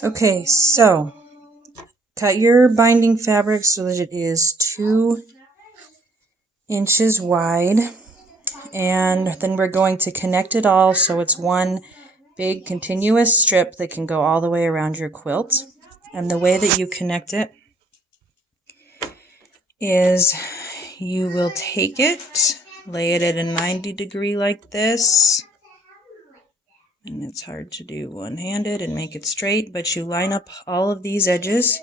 Okay, so cut your binding fabric so that it is 2 inches wide, and then we're going to connect it all so it's one big continuous strip that can go all the way around your quilt. And the way that you connect it is you will take it, lay it at a 90 degree like this, and it's hard to do one-handed and make it straight, but you line up all of these edges,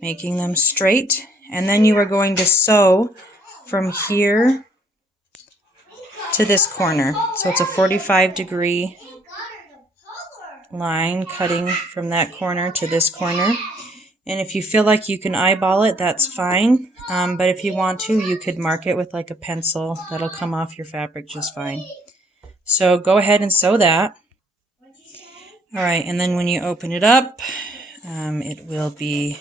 making them straight, and then you are going to sew from here to this corner. So it's a 45 degree line cutting from that corner to this corner. And if you feel like you can eyeball it, that's fine. But if you want to, you could mark it with like a pencil. That'll come off your fabric just fine. So go ahead and sew that. All right, and then when you open it up, it will be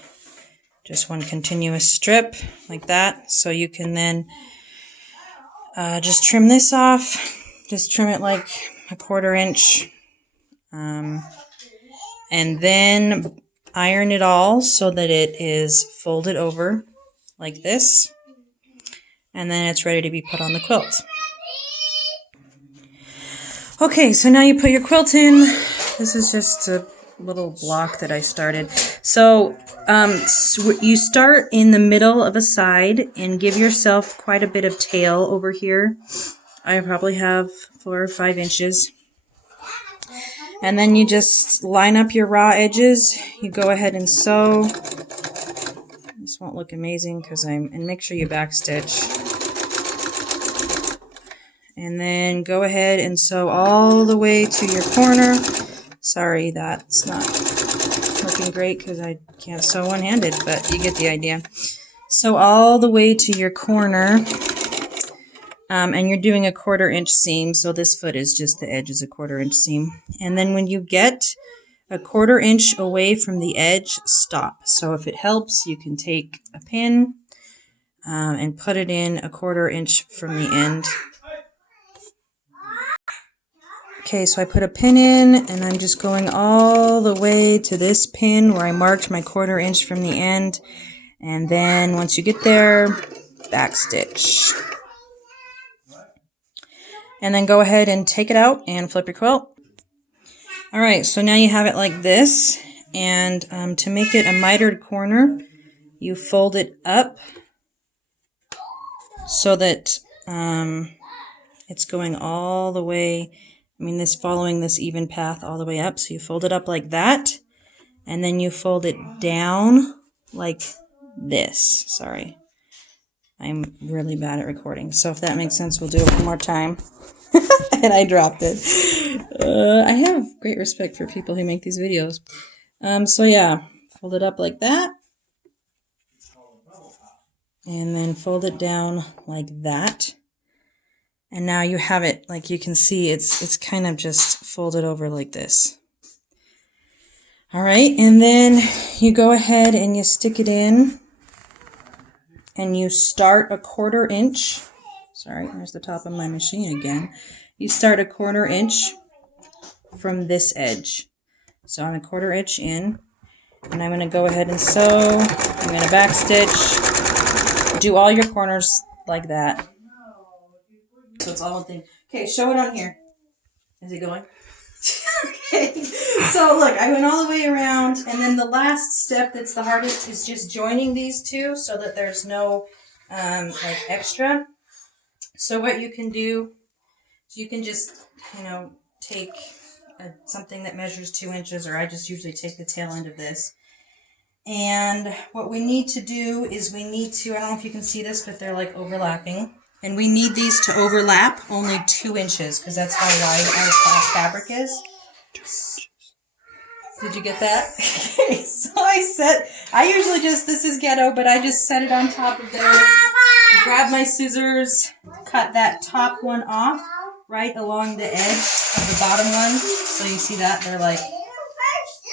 just one continuous strip like that. So you can then just trim this off. Just trim it like a 1/4 inch. And then iron it all so that it is folded over like this. And then it's ready to be put on the quilt. Okay, so now you put your quilt in. This is just a little block that I started. So you start in the middle of a side and give yourself quite a bit of tail over here. I probably have 4 or 5 inches. And then you just line up your raw edges. You go ahead and sew. This won't look amazing and make sure you backstitch. And then go ahead and sew all the way to your corner. Sorry, that's not looking great because I can't sew one-handed, but you get the idea. Sew all the way to your corner. And you're doing a 1/4 inch seam, so this foot is just the edge is a 1/4 inch seam. And then when you get a 1/4 inch away from the edge, stop. So if it helps, you can take a pin and put it in a 1/4 inch from the end. Okay, so I put a pin in, and I'm just going all the way to this pin where I marked my 1/4 inch from the end. And then once you get there, backstitch. And then go ahead and take it out and flip your quilt. All right, so now you have it like this. And to make it a mitered corner, you fold it up so that it's going all the way. This following this even path all the way up. So you fold it up like that. And then you fold it down like this. Sorry. I'm really bad at recording. So if that makes sense, we'll do it one more time. And I dropped it. I have great respect for people who make these videos. So yeah, fold it up like that. And then fold it down like that. And now you have it, like you can see, it's kind of just folded over like this. All right, and then you go ahead and you stick it in. And you start a 1/4 inch. Sorry, there's the top of my machine again. You start a 1/4 inch from this edge. So I'm a 1/4 inch in. And I'm going to go ahead and sew. I'm going to backstitch. Do all your corners like that. So it's all one thing. Okay, show it on here. Is it going? Okay. So look, I went all the way around, and then the last step that's the hardest is just joining these two so that there's no like extra. So what you can do is you can just, take something that measures 2 inches, or I just usually take the tail end of this. And what we need to do is we need to, I don't know if you can see this, but they're like overlapping. And we need these to overlap only 2 inches because that's how wide our fabric is. Did you get that? Okay, so I usually just, this is ghetto, but I just set it on top of there. Grab my scissors, cut that top one off right along the edge of the bottom one. So you see that? They're like,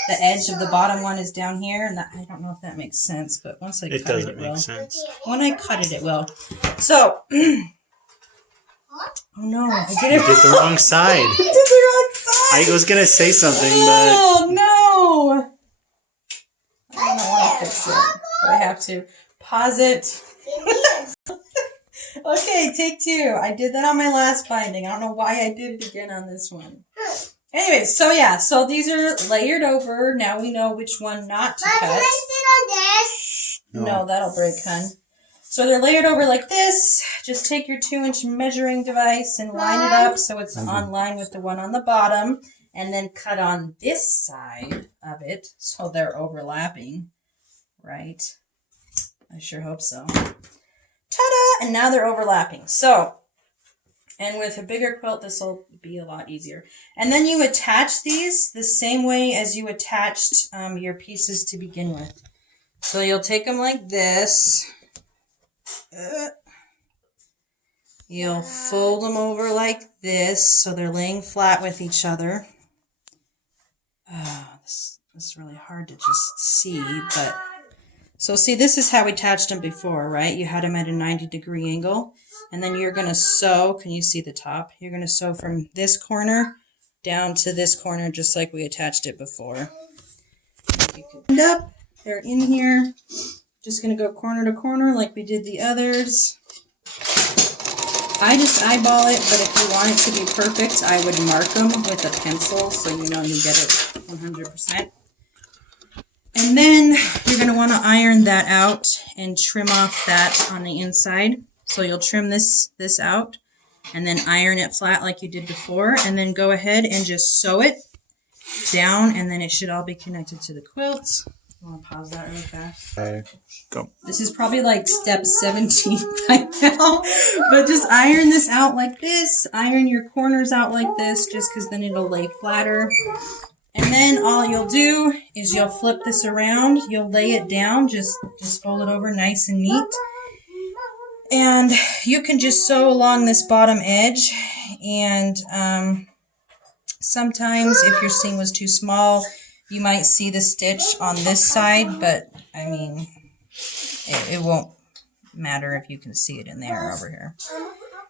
the edge of the bottom one is down here, and that, I don't know if that makes sense, but once I cut it, it will. It doesn't make sense. When I cut it, it will. So, oh no, I did it. You did the wrong side. I did the wrong side. I was going to say something, but... Oh, no. have to pause it. Okay, take 2. I did that on my last binding. I don't know why I did it again on this one. Anyway, so yeah, so these are layered over. Now we know which one not to cut. Can I sit on this? No, that'll break, hun. So they're layered over like this. Just take your 2-inch measuring device and line it up so it's on line with the one on the bottom. And then cut on this side of it so they're overlapping, right? I sure hope so. Ta-da! And now they're overlapping. So, and with a bigger quilt, this will be a lot easier. And then you attach these the same way as you attached your pieces to begin with. So you'll take them like this. You'll fold them over like this so they're laying flat with each other. This is really hard to just see, but... So see, this is how we attached them before, right? You had them at a 90-degree angle. And then you're going to sew. Can you see the top? You're going to sew from this corner down to this corner, just like we attached it before. You can end up. They're in here. Just going to go corner to corner like we did the others. I just eyeball it, but if you want it to be perfect, I would mark them with a pencil so you know you get it 100%. And then you're going to want to iron that out and trim off that on the inside. So you'll trim this out and then iron it flat like you did before. And then go ahead and just sew it down and then it should all be connected to the quilt. I want to pause that really fast. Okay, go. This is probably like step 17 by now. But just iron this out like this. Iron your corners out like this just because then it'll lay flatter. And then all you'll do is you'll flip this around. You'll lay it down. Just fold it over nice and neat. And you can just sew along this bottom edge. And sometimes if your seam was too small, you might see the stitch on this side. But, I mean, it won't matter if you can see it in there over here.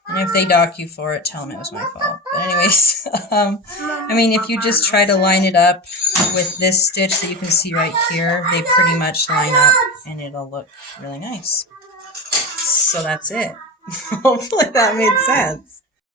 And if they dock you for it, tell them it was my fault. But anyways, I mean, if you just try to line it up with this stitch that you can see right here, they pretty much line up and it'll look really nice. So that's it. Hopefully that made sense.